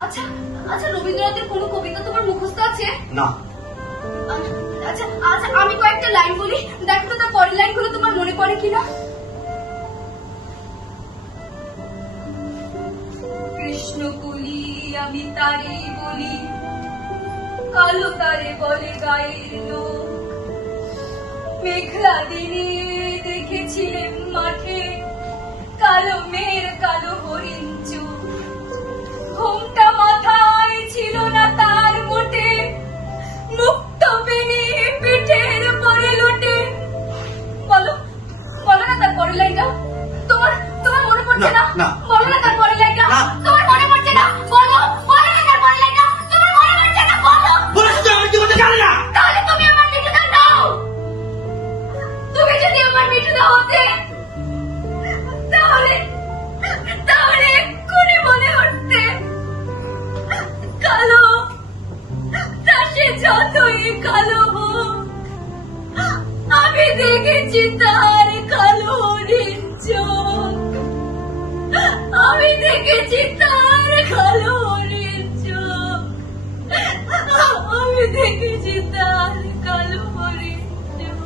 আচ্ছা আচ্ছা, রবীন্দ্রনাথের কোনো কবিতা তোমার মুখস্থ আছে? না। আচ্ছা আচ্ছা, আমি কয়েকটা লাইন বলি, দেখো তো তার পরের লাইনগুলো তোমার মনে পড়ে কিনা। কৃষ্ণ কলি আমি তারে বলি, কালো তারে বলে গায়ের লোক। মেঘলা দিনে দেখেছিলেন মাঠে কালো মেয়ের কালো হরিণ চোখ। ঘোমটা মাথায় ছিল না তার মোটে, মুক্ত বেনি পিঠের পরে লোটে। বলো বলো না তার পরের লাইনটা, তোমার তোমার মনে পড়ছে না? বলো না তার পরের লাইনটা, তোমার মনে পড়ছে না? বলো বলো না তার পরের লাইনটা, তোমার মনে পড়ছে না? বলো। বলেছি তো আমি কি বলতে জানি না। তাহলে তুমি আমার মিঠুদা নাও। তুমি যদি আমার মিঠুদা হতে, তাহলে তাহলে এক্ষুনি মনে উঠতে কালো, তা সে যতই কালো হোক, আমি দেখেছি তার কালো হরিণ চোখ। আমি দেখেছি তার কালো হরিণ চোখ। আমি দেখেছি তার কালো হরিণ চোখ।